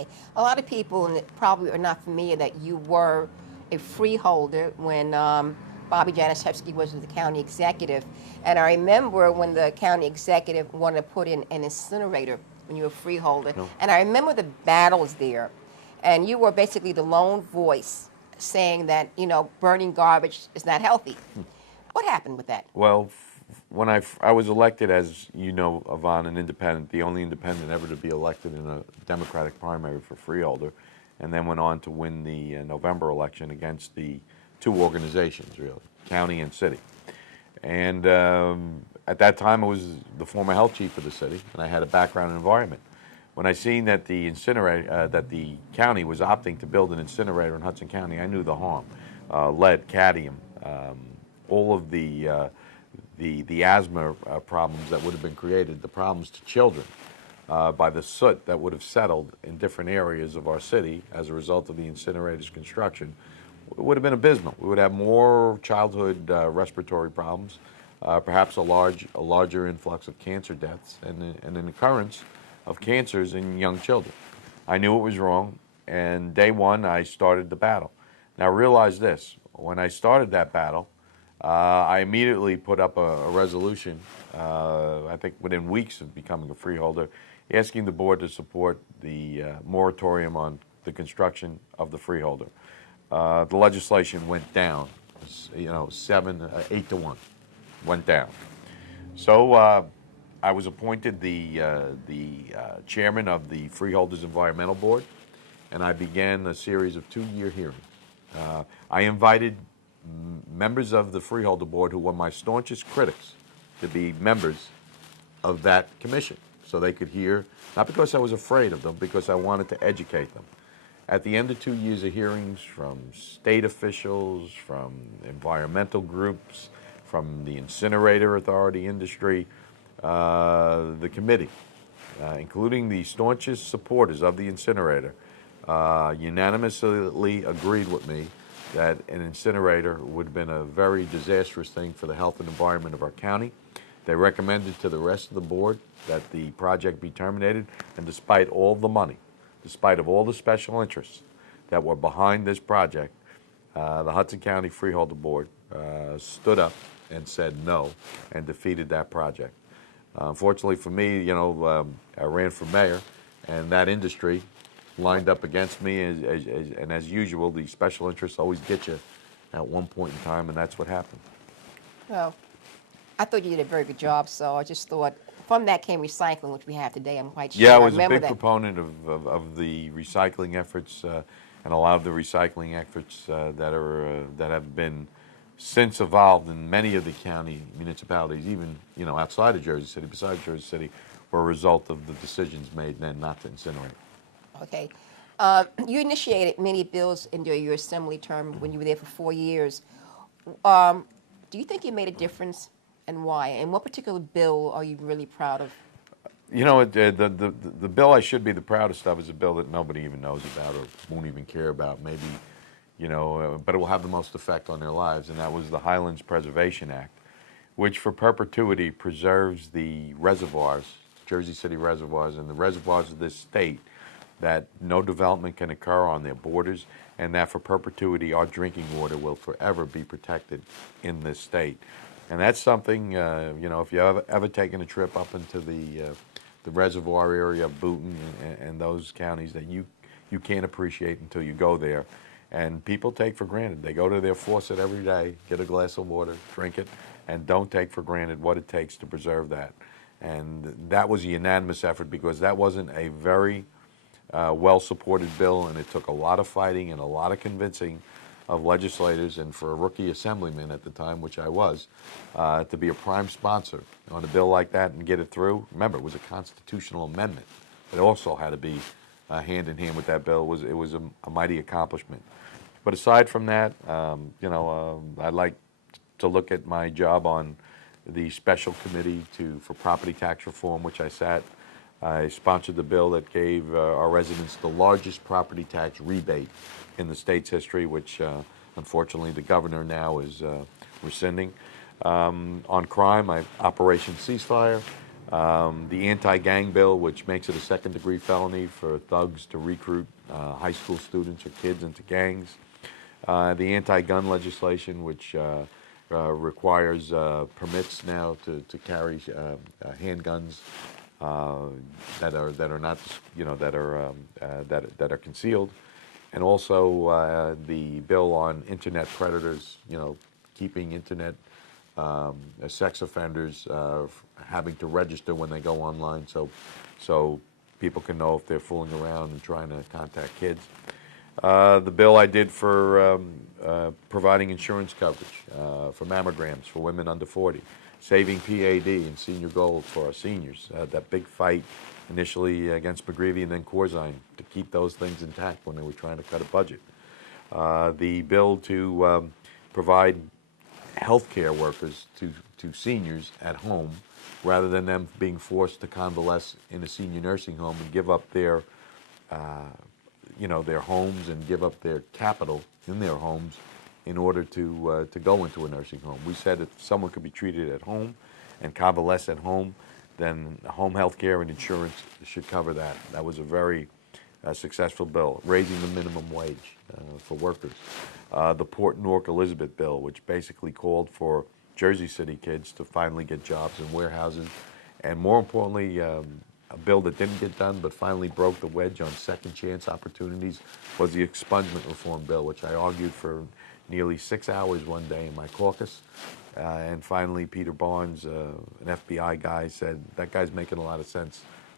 Okay, a lot of people probably are not familiar that you were a freeholder when Bobby Januszewski was the county executive. And I remember when the county executive wanted to put in an incinerator when you were a freeholder. No. And I remember the battles there. And you were basically the lone voice saying that, burning garbage is not healthy. What happened with that? Well, when I was elected, as you know, Yvonne, an independent, the only independent ever to be elected in a Democratic primary for freeholder, and then went on to win the November election against the two organizations, really, county and city. And at that time, I was the former health chief of the city, and I had a background in environment. When I seen that the that the county was opting to build an incinerator in Hudson County, I knew the harm: lead, cadmium, all of the asthma problems that would have been created, the problems to children by the soot that would have settled in different areas of our city as a result of the incinerator's construction. It would have been abysmal. We would have more childhood respiratory problems, perhaps a larger influx of cancer deaths, and an occurrence of cancers in young children. I knew it was wrong, and day one I started the battle. Now realize this: when I started that battle, I immediately put up a resolution, I think within weeks of becoming a freeholder, asking the board to support the moratorium on the construction of the freeholder. The legislation went down, 8 to 1, went down. So I was appointed the chairman of the Freeholders Environmental Board, and I began a series of 2-year hearings. I invited members of the Freeholder Board who were my staunchest critics to be members of that commission so they could hear, not because I was afraid of them, because I wanted to educate them. At the end of 2 years of hearings from state officials, from environmental groups, from the incinerator authority industry, the committee, including the staunchest supporters of the incinerator, unanimously agreed with me that an incinerator would have been a very disastrous thing for the health and environment of our county. They recommended to the rest of the board that the project be terminated, and despite all the money, despite of all the special interests that were behind this project, the Hudson County Freeholder Board stood up and said no and defeated that project. Unfortunately for me, I ran for mayor, and that industry lined up against me, and as usual, the special interests always get you at one point in time, and that's what happened. Well, I thought you did a very good job, so I just thought from that came recycling, which we have today. I'm quite sure. Yeah, I was a remember big that. proponent of the recycling efforts, and a lot of the recycling efforts that have been since evolved in many of the county municipalities, even outside of Jersey City, besides Jersey City, were a result of the decisions made then not to incinerate. Okay. You initiated many bills in your assembly term when you were there for 4 years. Do you think you made a difference, and why? And what particular bill are you really proud of? The bill I should be the proudest of is a bill that nobody even knows about or won't even care about, maybe, but it will have the most effect on their lives, and that was the Highlands Preservation Act, which for perpetuity preserves the reservoirs, Jersey City reservoirs, and the reservoirs of this state, that no development can occur on their borders, and that for perpetuity our drinking water will forever be protected in this state. And that's something, if you've ever taken a trip up into the reservoir area of Boonton and those counties, that you can't appreciate until you go there. And people take for granted. They go to their faucet every day, get a glass of water, drink it, and don't take for granted what it takes to preserve that. And that was a unanimous effort, because that wasn't a very well-supported bill, and it took a lot of fighting and a lot of convincing of legislators, and for a rookie assemblyman at the time, which I was, to be a prime sponsor on a bill like that and get it through. Remember, it was a constitutional amendment. It also had to be hand in hand with that bill. It was a mighty accomplishment. But aside from that, I'd like to look at my job on the special committee for property tax reform, which I sat. I sponsored the bill that gave our residents the largest property tax rebate in the state's history, which unfortunately the governor now is rescinding. On crime, Operation Ceasefire, The anti-gang bill, which makes it a second-degree felony for thugs to recruit high school students or kids into gangs. The anti-gun legislation, which requires permits now to carry handguns that are not, that are concealed, and also the bill on internet predators, keeping internet sex offenders having to register when they go online, so people can know if they're fooling around and trying to contact kids. The bill I did for providing insurance coverage for mammograms for women under 40, saving PAD and senior gold for our seniors. That big fight initially against McGreevy and then Corzine to keep those things intact when they were trying to cut a budget. The bill to provide health care workers to seniors at home rather than them being forced to convalesce in a senior nursing home and give up their their homes and give up their capital in their homes in order to go into a nursing home. We said if someone could be treated at home and convalesce at home, then home health care and insurance should cover that. That was a very successful bill, raising the minimum wage for workers. The Port Newark Elizabeth bill, which basically called for Jersey City kids to finally get jobs in warehouses, and more importantly, a bill that didn't get done but finally broke the wedge on second chance opportunities was the expungement reform bill, which I argued for nearly 6 hours one day in my caucus. And finally, Peter Barnes, an FBI guy, said, that guy's making a lot of sense.